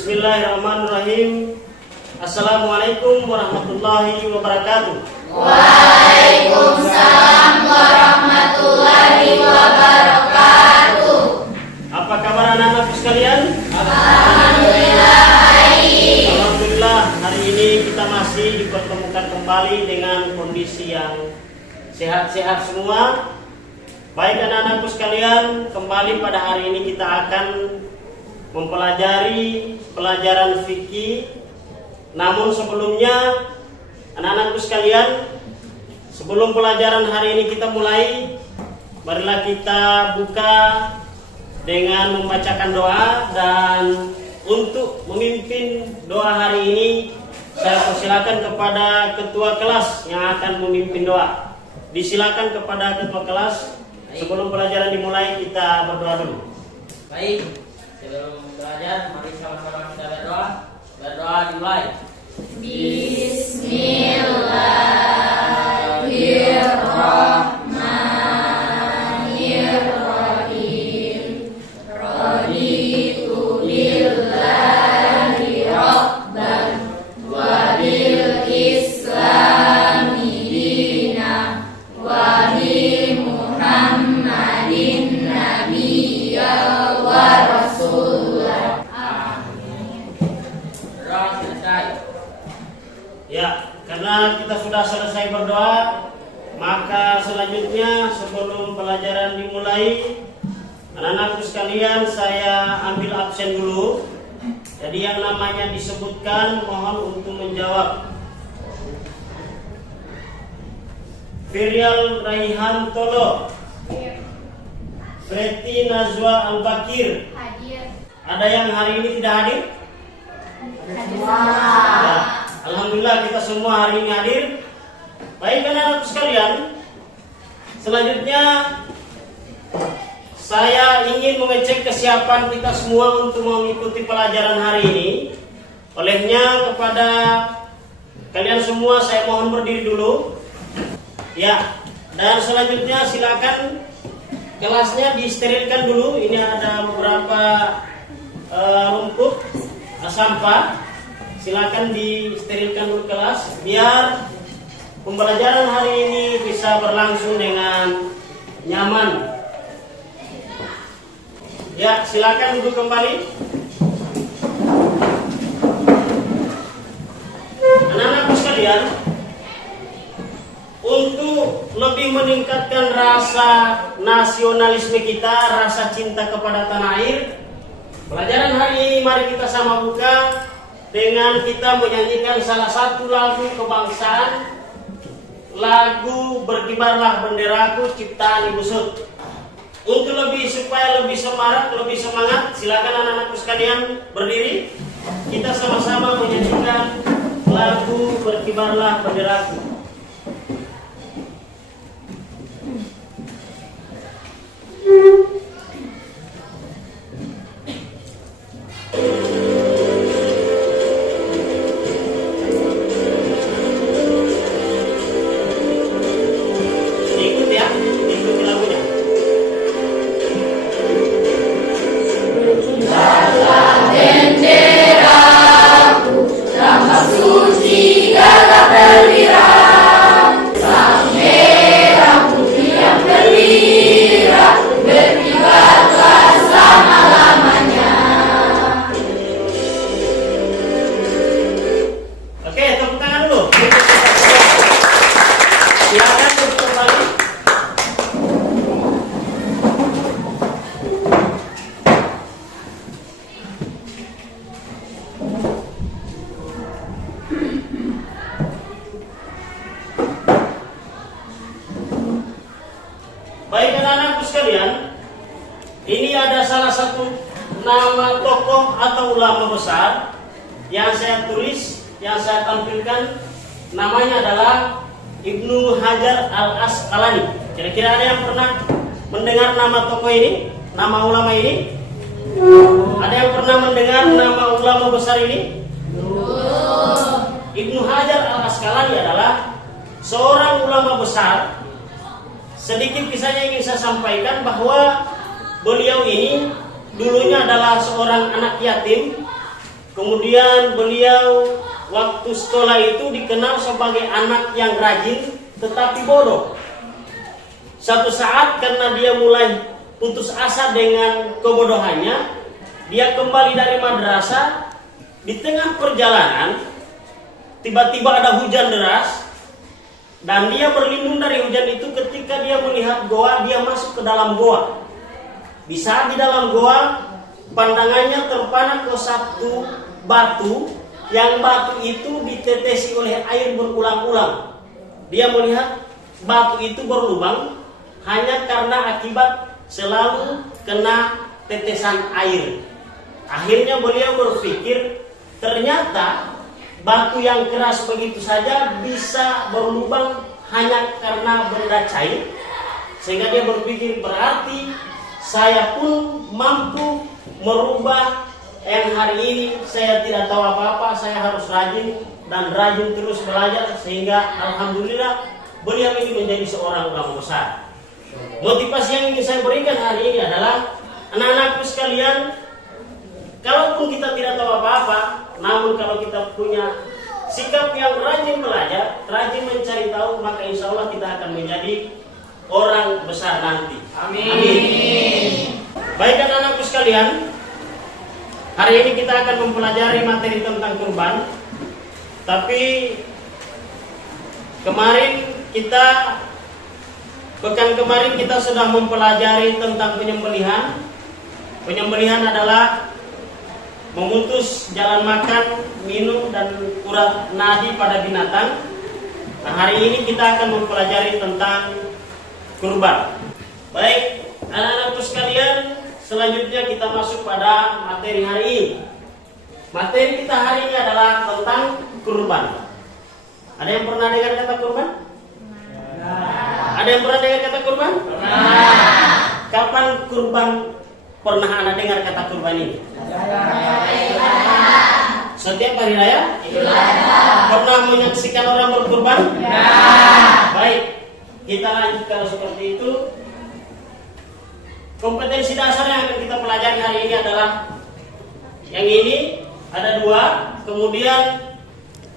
Bismillahirrahmanirrahim. Assalamualaikum warahmatullahi wabarakatuh. Waalaikumsalam warahmatullahi wabarakatuh. Apa kabar anak-anakku sekalian? Alhamdulillah baik. Alhamdulillah, hari ini kita masih dipertemukan kembali dengan kondisi yang sehat-sehat semua. Baik anak-anakku sekalian, kembali pada hari ini kita akan mempelajari pelajaran fikih. Namun sebelumnya anak-anakku sekalian, sebelum pelajaran hari ini kita mulai, marilah kita buka dengan membacakan doa. Dan untuk memimpin doa hari ini, saya persilakan kepada ketua kelas yang akan memimpin doa. Disilakan kepada ketua kelas. Sebelum pelajaran dimulai, kita berdoa dulu. Baik, sebelum belajar, mari sama-sama kita berdoa. Berdoa dimulai. Bismillahirrahmanirrahim. Raditu billahi rabban wa bil islami dina wa bi Muhammadin nabiyya wa rasulah. Berdoa selesai. Ya, karena kita sudah selesai berdoa, maka selanjutnya sebelum pelajaran dimulai, anak-anakku sekalian, saya ambil absen dulu. Jadi yang namanya disebutkan mohon untuk menjawab. Firial Raihan Tolo, Preti Nazwa Al-Bakir. Hadir. Ada yang hari ini tidak hadir? Ya, alhamdulillah kita semua hari ini hadir. Baik anak-anakku sekalian, selanjutnya saya ingin mengecek kesiapan kita semua untuk mengikuti pelajaran hari ini. Olehnya kepada kalian semua saya mohon berdiri dulu. Ya, dan selanjutnya silakan kelasnya disterilkan dulu. Ini ada beberapa rumput sampah. Silakan disterilkan dulu kelas biar pembelajaran hari ini bisa berlangsung dengan nyaman. Ya, silakan duduk kembali. Anak-anakku sekalian, untuk lebih meningkatkan rasa nasionalisme kita, rasa cinta kepada tanah air, pelajaran hari ini mari kita sama buka dengan kita menyanyikan salah satu lagu kebangsaan, lagu Berkibarlah Benderaku ciptaan Ibu Sud. Untuk supaya lebih semarak, lebih semangat, silakan anak-anakku sekalian berdiri. Kita sama-sama menyanyikan lagu Berkibarlah Benderaku. Ikut ya, ikuti lagunya. Benderaku, tambah suci gagah perwira, sang merah putih yang perwira, berkibarlah selama-lamanya. Oke, tepuk tangan dulu. Silakan duduk kembali. Baik anak-anakku sekalian, ini ada salah satu nama tokoh atau ulama besar yang saya tulis, yang saya tampilkan. Namanya adalah Ibnu Hajar Al-Asqalani. Kira-kira ada yang pernah mendengar nama tokoh ini, nama ulama ini? Ada yang pernah mendengar nama ulama besar ini? Ibnu Hajar Al-Asqalani adalah seorang ulama besar. Sedikit kisahnya ingin saya sampaikan bahwa beliau ini dulunya adalah seorang anak yatim Kemudian beliau waktu sekolah itu dikenal sebagai anak yang rajin tetapi bodoh. Satu saat karena dia mulai putus asa dengan kebodohannya, dia kembali dari madrasah. Di tengah perjalanan tiba-tiba ada hujan deras dan dia berlindung dari hujan itu. Ketika dia melihat goa, dia masuk ke dalam goa. Di saat di dalam goa, pandangannya terpana ke satu batu, yang batu itu ditetesi oleh air berulang-ulang. Dia melihat batu itu berlubang hanya karena akibat selalu kena tetesan air. Akhirnya beliau berpikir, ternyata batu yang keras begitu saja bisa berlubang hanya karena benda cair. Sehingga dia berpikir, berarti saya pun mampu merubah. Yang hari ini saya tidak tahu apa-apa, saya harus rajin dan rajin terus belajar, sehingga alhamdulillah beliau ini menjadi seorang ulama besar. Motivasi yang ingin saya berikan hari ini adalah, anak-anakku sekalian, kalaupun kita tidak tahu apa-apa, namun kalau kita punya sikap yang rajin belajar, rajin mencari tahu, maka insya Allah kita akan menjadi orang besar nanti. Amin. Baik anak-anakku sekalian, hari ini kita akan mempelajari materi tentang kurban. Tapi pekan kemarin kita sudah mempelajari tentang penyembelihan. Penyembelihan adalah memutus jalan makan, minum, dan urat nadi pada binatang. Nah, hari ini kita akan mempelajari tentang kurban. Baik, anak-anakku sekalian, selanjutnya kita masuk pada materi hari ini. Materi kita hari ini adalah tentang kurban. Ada yang pernah dengar kata kurban? Ada yang pernah dengar kata kurban? Kapan kurban pernah Anda dengar kata kurban ini? Setiap hari raya? Pernah menyaksikan orang berkurban? Baik, kita lanjut kalau seperti itu. Kompetensi dasar yang akan kita pelajari hari ini adalah yang ini, ada dua. Kemudian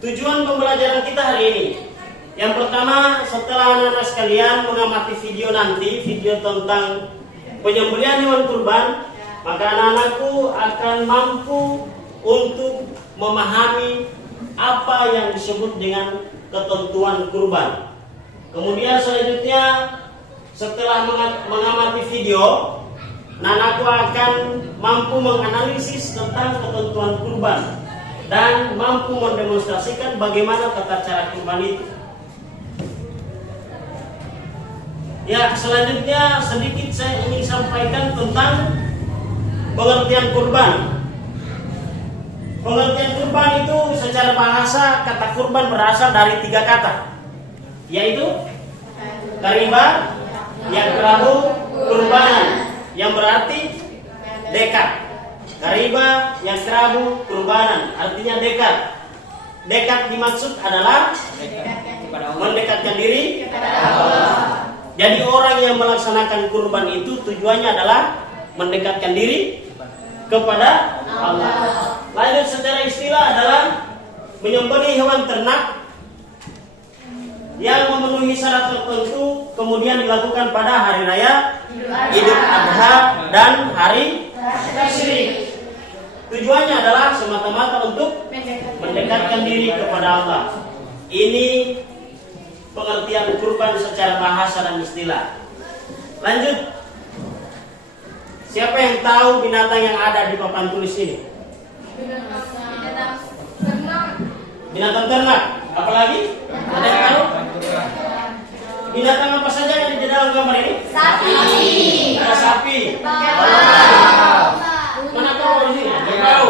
tujuan pembelajaran kita hari ini, yang pertama, setelah anak-anak sekalian mengamati video nanti, video tentang penyembelihan hewan kurban, maka anak-anakku akan mampu untuk memahami apa yang disebut dengan ketentuan kurban. Kemudian selanjutnya, setelah mengamati video, anak-anakku akan mampu menganalisis tentang ketentuan kurban dan mampu mendemonstrasikan bagaimana tata cara kurban itu. Ya, selanjutnya sedikit saya ingin sampaikan tentang pengertian kurban. Pengertian kurban itu secara bahasa, kata kurban berasal dari 3 kata, yaitu kariba, yang kerabu, kurbanan, yang berarti dekat. Kariba, yang kerabu, kurbanan, artinya dekat. Dekat dimaksud adalah mendekatkan diri kepada Allah. Jadi orang yang melaksanakan kurban itu tujuannya adalah mendekatkan diri kepada Allah. Lanjut, secara istilah adalah menyembelih hewan ternak yang memenuhi syarat tertentu, kemudian dilakukan pada hari raya Idul Adha dan hari Tasyrik. Tujuannya adalah semata-mata untuk mendekatkan diri kepada Allah. Ini pengertian kurban secara bahasa dan istilah. Lanjut, siapa yang tahu binatang yang ada di papan tulis ini? Binatang ternak. Apalagi? Ada yang tahu? Binatang apa saja yang ada di dalam gambar ini? Sapi. Ada sapi. Mana kau di sini? Kerbau.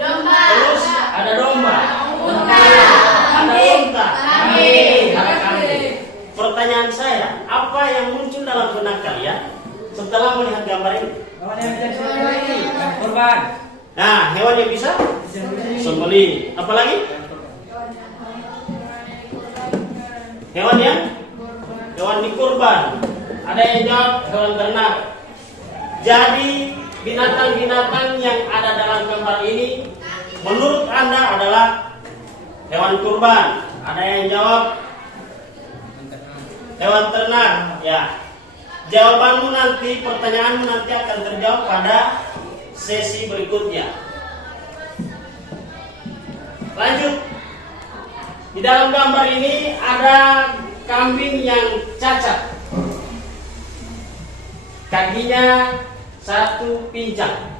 Domba. Terus ada domba. Unta. Ada unta. Kambing. Ada kambing. Pertanyaan saya, apa yang muncul dalam benak kalian setelah melihat gambar ini? Kurban. Nah, hewan yang bisa sembelih. Apalagi? Hewan dikurban. Ada yang jawab hewan ternak. Jadi binatang-binatang yang ada dalam gambar ini menurut Anda adalah hewan kurban? Ada yang jawab hewan ternak. Ya. Jawabanmu nanti, pertanyaanmu nanti akan terjawab pada sesi berikutnya. Lanjut. Di dalam gambar ini ada kambing yang cacat. Kakinya satu pincang.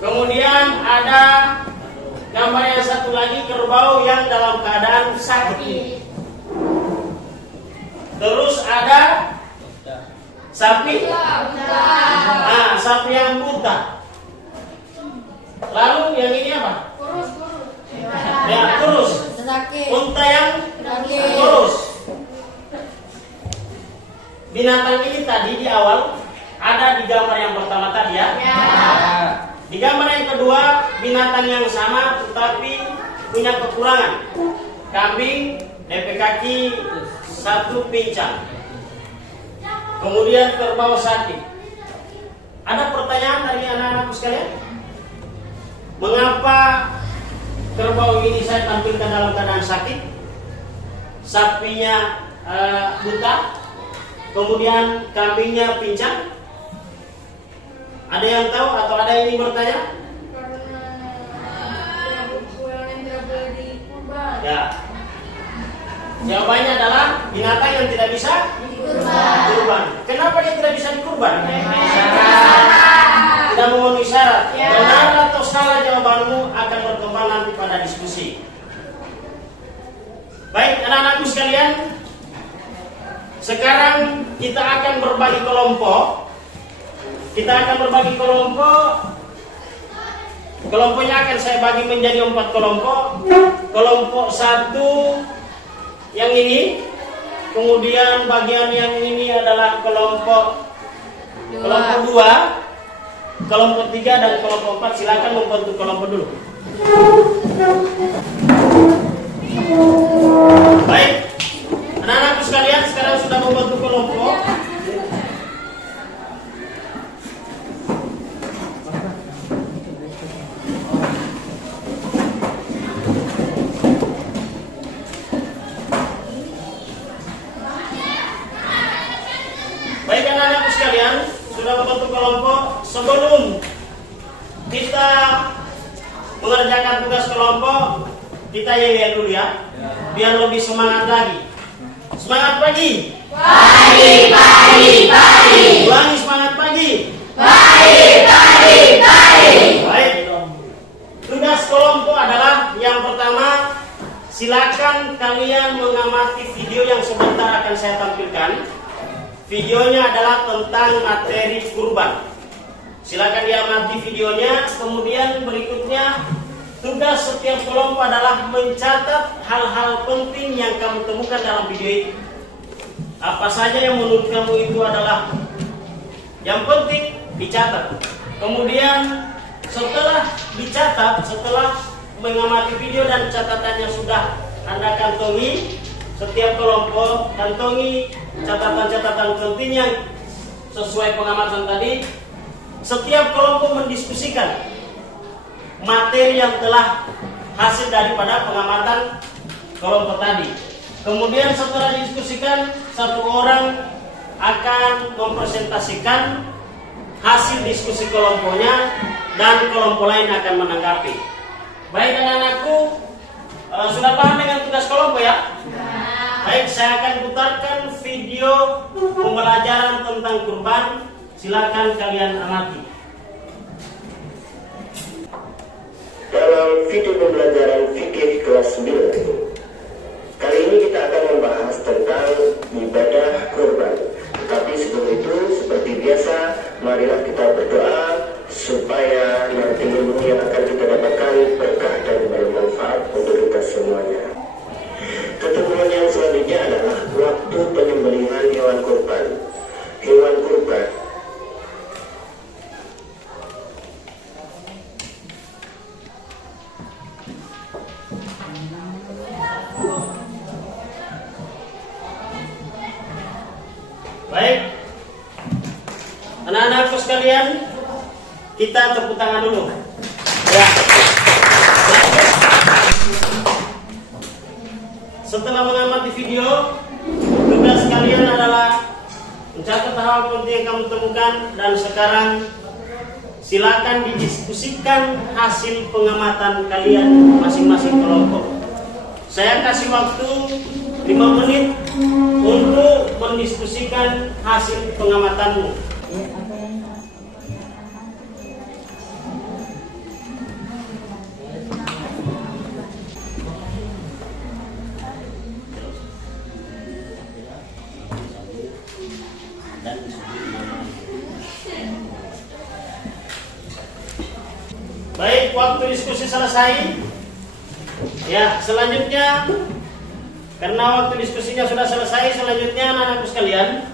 Kemudian ada gambar yang satu lagi, kerbau yang dalam keadaan sakit. Terus ada sapi, sapi yang buta. Lalu yang ini apa? Ya, kurus. Unta yang kurus. Binatang ini tadi di awal ada di gambar yang pertama tadi ya. Di gambar yang kedua binatang yang sama tetapi punya kekurangan. Kambing DP kaki satu pincang. Kemudian kerbau sakit. Ada pertanyaan dari anak-anakku sekalian? Mengapa kerbau ini saya tampilkan dalam keadaan sakit? Sapinya buta. Kemudian kambingnya pincang. Ada yang tahu atau ada yang ingin bertanya? Ya. Jawabannya adalah binatang yang tidak bisa dikurban. Kenapa dia tidak bisa dikurban? Tidak memenuhi syarat. Benar atau salah jawabanmu akan berkembang nanti pada diskusi. Baik anak-anakku sekalian, sekarang kita akan berbagi kelompok. Kelompoknya akan saya bagi menjadi 4 kelompok. Kelompok 1 yang ini, kemudian bagian yang ini adalah kelompok 2, kelompok 3 dan kelompok 4. Silakan membentuk kelompok dulu. Baik, anak-anakku sekalian, sekarang sudah membentuk kelompok. Baik anak-anakku sekalian, sudah membentuk kelompok. Sebelum kita mengerjakan tugas kelompok, kita yel dulu ya, biar lebih semangat lagi. Semangat pagi. Pagi. Ulangi semangat pagi. Pagi. Baik. Tugas kelompok adalah yang pertama, silakan kalian mengamati video yang sebentar akan saya tampilkan. Videonya adalah tentang materi kurban. Silakan diamati videonya. Kemudian berikutnya, tugas setiap kelompok adalah mencatat hal-hal penting yang kamu temukan dalam video itu. Apa saja yang menurut kamu itu adalah yang penting, dicatat. Kemudian setelah dicatat, setelah mengamati video dan catatannya sudah Anda kantongi, setiap kelompok kantongi catatan-catatan penting yang sesuai pengamatan tadi. Setiap kelompok mendiskusikan materi yang telah hasil daripada pengamatan kelompok tadi. Kemudian setelah didiskusikan, satu orang akan mempresentasikan hasil diskusi kelompoknya dan kelompok lain akan menanggapi. Baik anak-anakku, sudah paham dengan tugas kelompok ya? Baik, saya akan putarkan video pembelajaran tentang kurban. Silakan kalian amati. Dalam video pembelajaran fikih kelas 9, kali ini kita akan membahas tentang ibadah kurban. Tetapi sebelum itu, seperti biasa, marilah kita berdoa supaya nanti ilmu yang akan kita dapatkan berkah dan bermanfaat untuk kita semuanya. Ketemuan yang selanjutnya adalah waktu penyembelihan hewan kurban. Hewan kurban Baik, anak-anakku sekalian, kita tepuk tangan dulu. Ya. Setelah mengamati video, tugas kalian adalah mencatat hal penting yang kamu temukan, dan sekarang silakan didiskusikan hasil pengamatan kalian masing-masing kelompok. Saya kasih waktu 5 menit untuk mendiskusikan hasil pengamatanmu. Baik, waktu diskusi selesai. Ya, selanjutnya, karena waktu diskusinya sudah selesai, selanjutnya anak-anakku sekalian,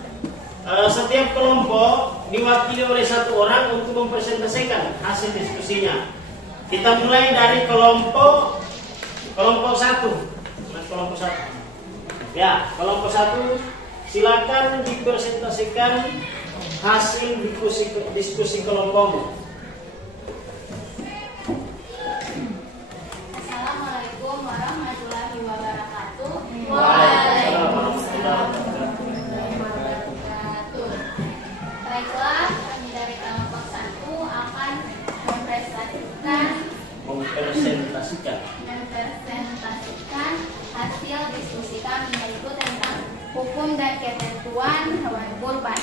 setiap kelompok diwakili oleh satu orang untuk mempresentasikan hasil diskusinya. Kita mulai dari kelompok 1. Kelompok 1. Ya, kelompok 1, silakan dipresentasikan hasil diskusi kelompokmu. Assalamualaikum warahmatullahi wabarakatuh. Waalaikumsalam warahmatullahi wabarakatuh. Baiklah, kami dari kelompok 1 akan mempresentasikan hasil diskusi kami, yaitu tentang hukum dan ketentuan hewan kurban.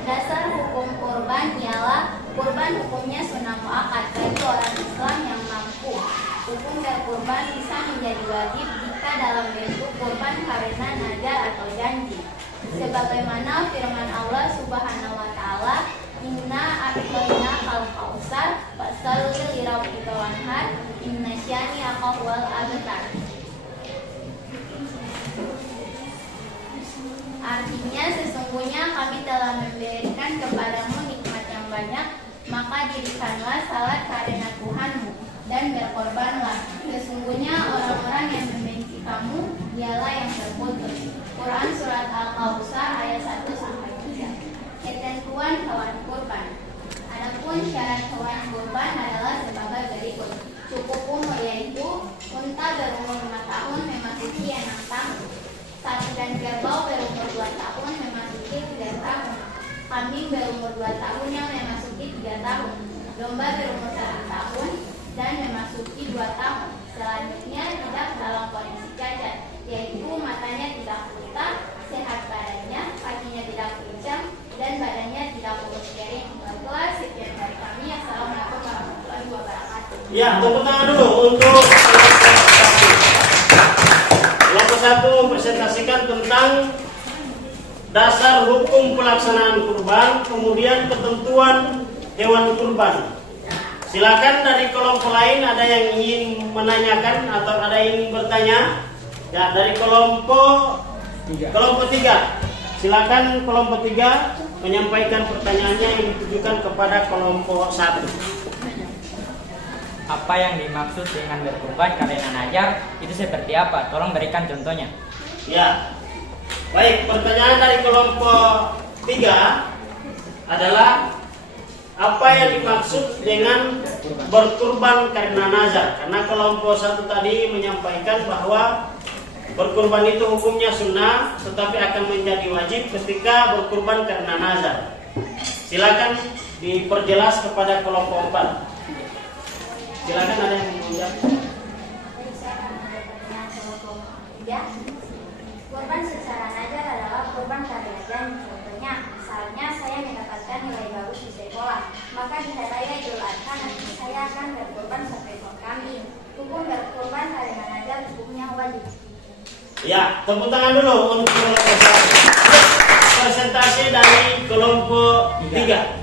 Dasar hukum kurban ialah kurban hukumnya sunnah muakkad bagi orang Islam yang mampu. Hukum berkurban bisa menjadi wajib jika dalam bentuk kurban karena nazar atau janji. Sebagaimana firman Allah Subhanahu wa taala, "Inna a'tayna al-kautsar fasholli lirabbika wanhar, inna syani'aka huwal abtar." Artinya, sesungguhnya kami telah memberikan kepadamu nikmat yang banyak, maka dirikanlah salat karena Tuhanmu dan berkorbanlah. Sesungguhnya orang-orang yang membenci kamu dialah yang terputus. Quran Surat Al-Kautsar ayat 1-3. Ketentuan hewan kurban. Adapun syarat hewan kurban adalah sebagai berikut. Cukup umur, yaitu unta berumur 5 tahun memasuki 6 tahun. Sapi dan kerbau berumur 2 tahun memasuki 3 tahun. Kambing berumur 2 tahun yang memasuki 3 tahun. Domba berumur 1 tahun dan memasuki 2 tahun. Selanjutnya tidak dalam kondisi cacat, yaitu matanya tidak buta, sehat badannya, kakinya tidak pincang, dan badannya tidak kurus kering. Baiklah, sekian dari kami. Assalamualaikum warahmatullahi wabarakatuh. Ya, tepuk tangan dulu untuk kelompok 1 mempresentasikan tentang dasar hukum pelaksanaan kurban, kemudian ketentuan hewan kurban. Silakan dari kelompok lain ada yang ingin menanyakan atau ada yang ingin bertanya. Ya, dari kelompok 3. Silakan kelompok 3 menyampaikan pertanyaannya yang ditujukan kepada kelompok 1. Apa yang dimaksud dengan berkurban karena nazar itu seperti apa? Tolong berikan contohnya. Ya. Baik, pertanyaan dari kelompok 3 adalah apa yang dimaksud dengan berkurban karena nazar? Karena kelompok 1 tadi menyampaikan bahwa berkurban itu hukumnya sunnah, tetapi akan menjadi wajib ketika berkurban karena nazar. Silakan diperjelas kepada kelompok 4. Silakan, ada yang mau menjawab. Kurban secara nazar adalah kurban karena janji. Contohnya, misalnya saya mendapatkan nilai bagus di sekolah, maka di hari raya Idul Adha nanti saya akan berkurban 1 ekor kambing. Hukum berkurban karena nazar hukumnya wajib. Ya, tepuk tangan dulu untuk presentasi dari kelompok 3.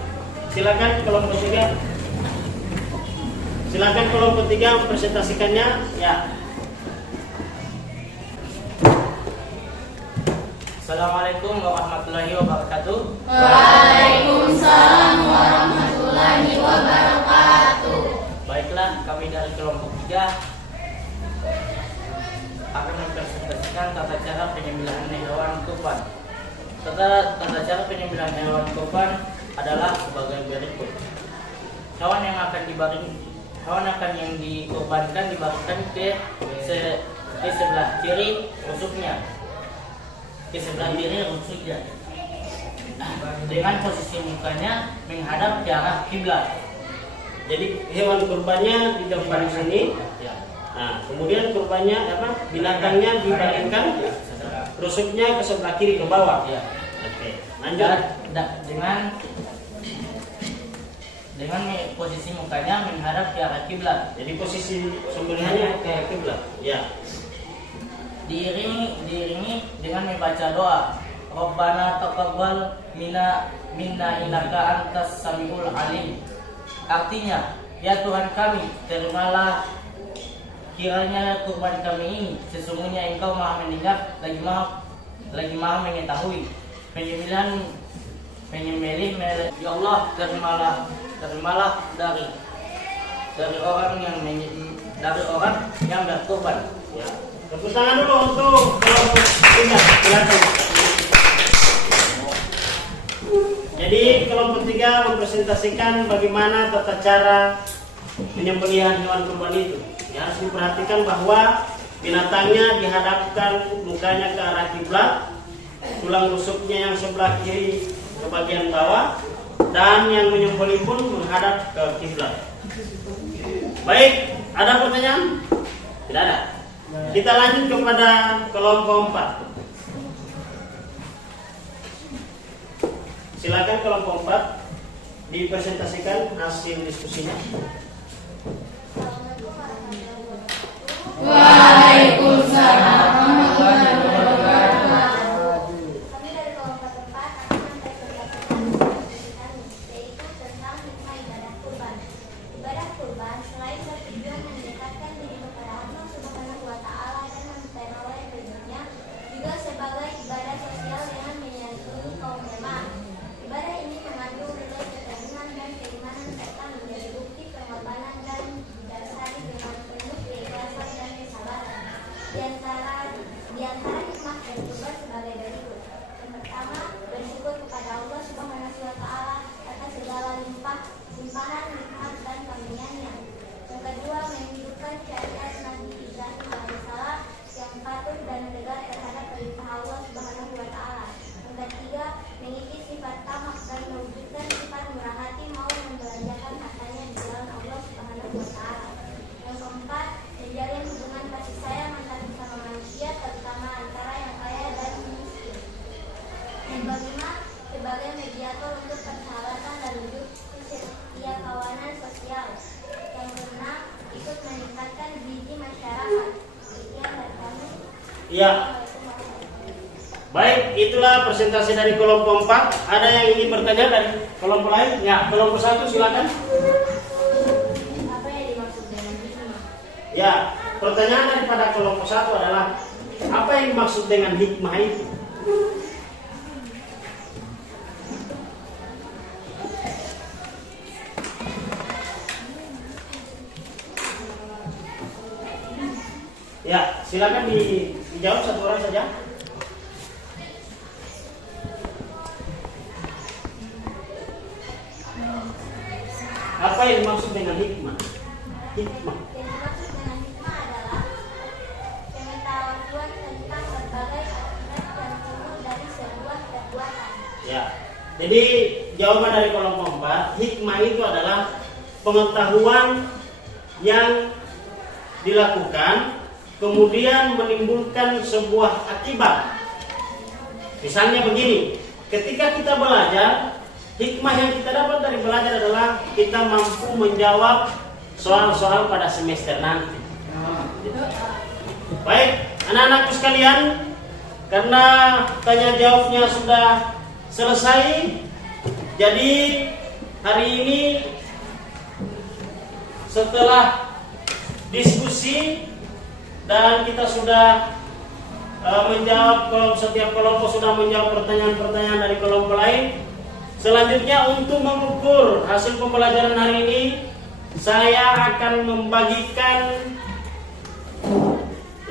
Silakan kelompok 3. Silakan kelompok 3 mempresentasikannya. Ya. Assalamualaikum warahmatullahi wabarakatuh. Waalaikumsalam warahmatullahi wabarakatuh. Baiklah, kami dari kelompok 3 akan mempresentasikan tata cara penyembelihan hewan kurban. Tata cara penyembelihan hewan kurban adalah sebagai berikut. Hewan yang dikurbankan dibagikan ke sebelah kiri rusuknya, dengan posisi mukanya menghadap ke arah kiblat. Jadi hewan kurbannya ditempatkan di sini. Ya. Nah, kemudian kurbannya binatangnya dibalikkan, rusuknya ke sebelah kiri ke bawah. Ya. Oke, lanjut. Dengan posisi mukanya menghadap ke arah kiblat. Jadi posisi sembelihannya ke kiblat. Ya. Diiringi dengan membaca doa. Rabbana taqabbal minna innaka antas samiul alim. Artinya, ya Tuhan kami, terimalah kiranya kurban kami ini. Sesungguhnya Engkau Maha mendengar lagi maha mengetahui. Penyembelih ya Allah, terimalah dari orang yang berkorban. Ya. Tepuk tangan dulu untuk kelompok tiga. Silakan. Jadi kelompok tiga mempresentasikan bagaimana tata cara penyembelihan hewan kurban itu. Ya, harus diperhatikan bahwa binatangnya dihadapkan mukanya ke arah kiblat, tulang rusuknya yang sebelah kiri ke bagian bawah, dan yang menyembelih pun menghadap ke kiblat. Baik, ada pertanyaan? Tidak ada. Kita lanjut kepada kelompok 4. Silakan kelompok 4 dipresentasikan hasil diskusinya. Waalaikumsalam. Kami dari kelompok 4 akan mempresentasikan yaitu tentang hikmah ibadah kurban. Ibadah kurban selain bertujuan mendekatkan diri kepada Allah Subhanahu wa Ta'ala dan memperoleh ridhonya, juga sebagai ibadah sosial dengan menyantuni kaum lemah. Ibadah ini mengandung nilai keteguhan dan keimanan serta menjadi bukti pengorbanan dan didasari dengan penuh keikhlasan dan kesabaran. Di antara hikmah dari kurban sebagai berikut. Yang pertama, bersyukur kepada Allah Subhanahu wa Ta'ala atas segala limpahan nikmat dan karunia-Nya. Yang kedua, menghidupkan syariat Nabi Ibrahim alaihissalam yang patuh dan tegar terhadap perintah Allah Subhanahu wa Ta'ala. Yang ketiga, mengisi sifat tamak dan mewujudkan sifat murah hati mau membelanjakan hartanya di jalan Allah Subhanahu wa Ta'ala. Yang keempat, menjalin hubungan kasih sayang antar sesama manusia, terutama antara yang kaya dan miskin. Yang kelima, sebagai mediator untuk persahabatan dan wujud setiap kawanan sosial. Yang keenam, ikut meningkatkan gizi masyarakat. Sekian dari kami. Iya. Baik, itulah presentasi dari kelompok 4. Ada yang ingin bertanya dari kelompok lain? Ya, kelompok 1 silakan. Apa yang dimaksud dengan hikmah? Ya, pertanyaan daripada kelompok 1 adalah apa yang dimaksud dengan hikmah itu? Ya, silakan dijawab satu orang saja. Apa yang dimaksud dengan hikmah? Hikmah. Yang dimaksud dengan hikmah adalah pengetahuan tentang berbagai aspek yang timbul dari sebuah perbuatan. Ya. Jadi jawaban dari kelompok 4, hikmah itu adalah pengetahuan yang dilakukan kemudian menimbulkan sebuah akibat. Misalnya begini, ketika kita belajar, hikmah yang kita dapat dari belajar adalah kita mampu menjawab soal-soal pada semester nanti. Baik, anak-anakku sekalian, karena tanya jawabnya sudah selesai, jadi hari ini setelah diskusi dan kita sudah menjawab, setiap kelompok sudah menjawab pertanyaan-pertanyaan dari kelompok lain. Selanjutnya untuk mengukur hasil pembelajaran hari ini, saya akan membagikan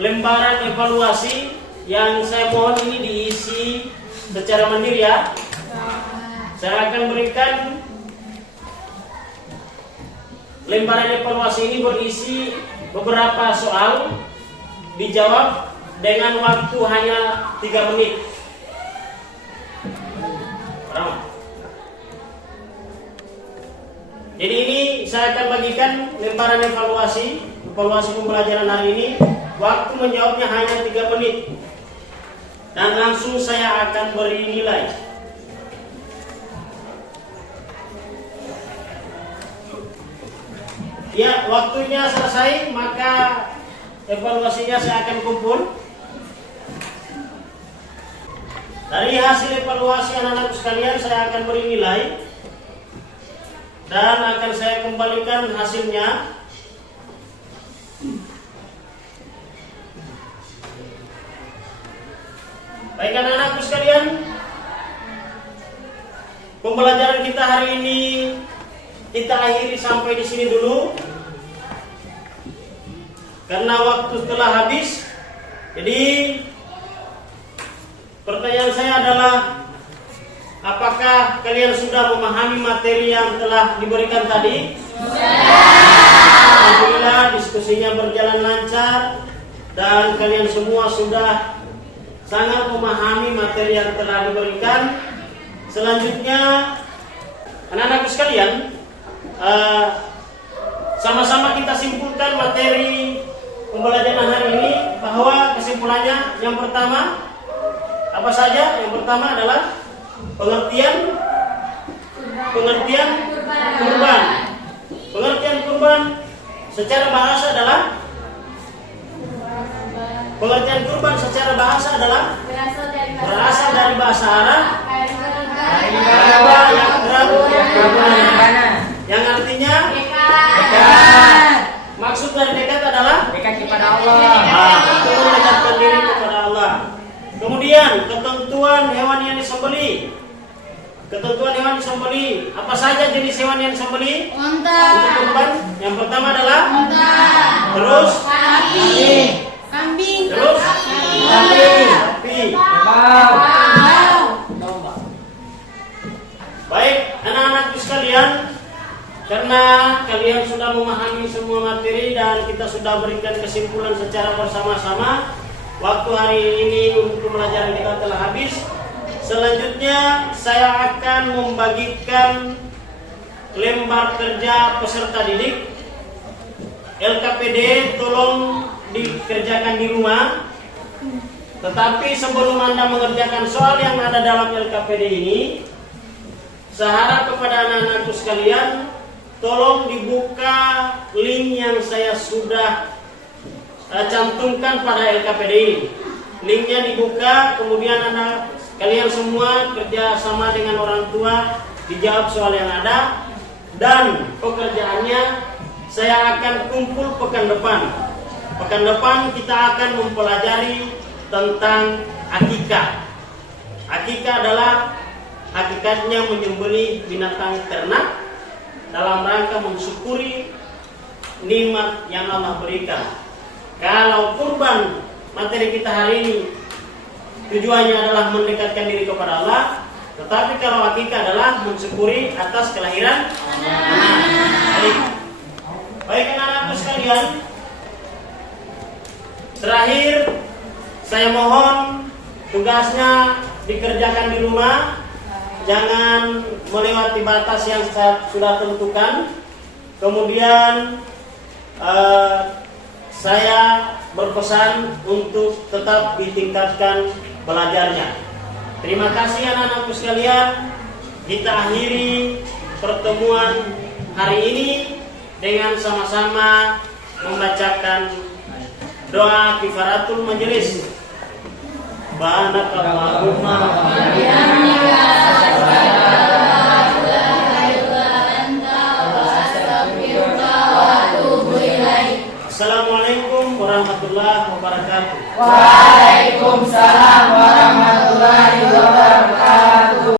lembaran evaluasi yang saya mohon ini diisi secara mandiri ya. Saya akan berikan lembaran evaluasi ini berisi beberapa soal, dijawab dengan waktu hanya 3 menit. Jadi ini saya akan bagikan lembaran evaluasi pembelajaran hari ini. Waktu menjawabnya hanya 3 menit. Dan langsung saya akan beri nilai. Ya, waktunya selesai, maka evaluasinya saya akan kumpul. Dari hasil evaluasi anak-anak sekalian saya akan beri nilai dan akan saya kembalikan hasilnya. Baik anak-anakku sekalian, pembelajaran kita hari ini kita akhiri sampai di sini dulu karena waktu telah habis. Jadi pertanyaan saya adalah, apakah kalian sudah memahami materi yang telah diberikan tadi? Alhamdulillah diskusinya berjalan lancar dan kalian semua sudah sangat memahami materi yang telah diberikan. Selanjutnya anak-anakku sekalian, sama-sama kita simpulkan materi pembelajaran hari ini, bahwa kesimpulannya yang pertama apa saja? Yang pertama adalah pengertian kurban. Pengertian kurban secara bahasa adalah berasal dari bahasa Arab yang artinya maksud dari dekat adalah Dekat kepada Allah. mendekatkan diri kepada Allah. Kemudian ketentuan hewan yang disembelih. Apa saja jenis hewan yang disembelih? Untuk kurban. Yang pertama adalah terus Kambing. terus sapi. Baik anak-anakku sekalian, karena kalian sudah memahami semua materi dan kita sudah berikan kesimpulan secara bersama-sama, waktu hari ini untuk pembelajaran kita telah habis. Selanjutnya saya akan membagikan lembar kerja peserta didik. LKPD tolong dikerjakan di rumah. Tetapi sebelum Anda mengerjakan soal yang ada dalam LKPD ini, saya harap kepada anak-anakku sekalian, tolong dibuka link yang saya sudah cantumkan pada LKPD ini. Linknya dibuka, kemudian kalian semua kerja sama dengan orang tua, dijawab soal yang ada. Dan pekerjaannya saya akan kumpul pekan depan. Pekan depan kita akan mempelajari tentang akikah. Akikah adalah hakikatnya menyembelih binatang ternak dalam rangka mensyukuri nikmat yang Allah berikan. Kalau kurban, materi kita hari ini tujuannya adalah mendekatkan diri kepada Allah, tetapi kalau akikah adalah mensyukuri atas kelahiran anak. Baik anak-anakku sekalian, terakhir saya mohon tugasnya dikerjakan di rumah, jangan melewati batas yang saya sudah tentukan. Kemudian saya berpesan untuk tetap ditingkatkan belajarnya. Terima kasih anak-anakku sekalian. Kita akhiri pertemuan hari ini dengan sama-sama membacakan doa kifaratul majelis. Barakallahu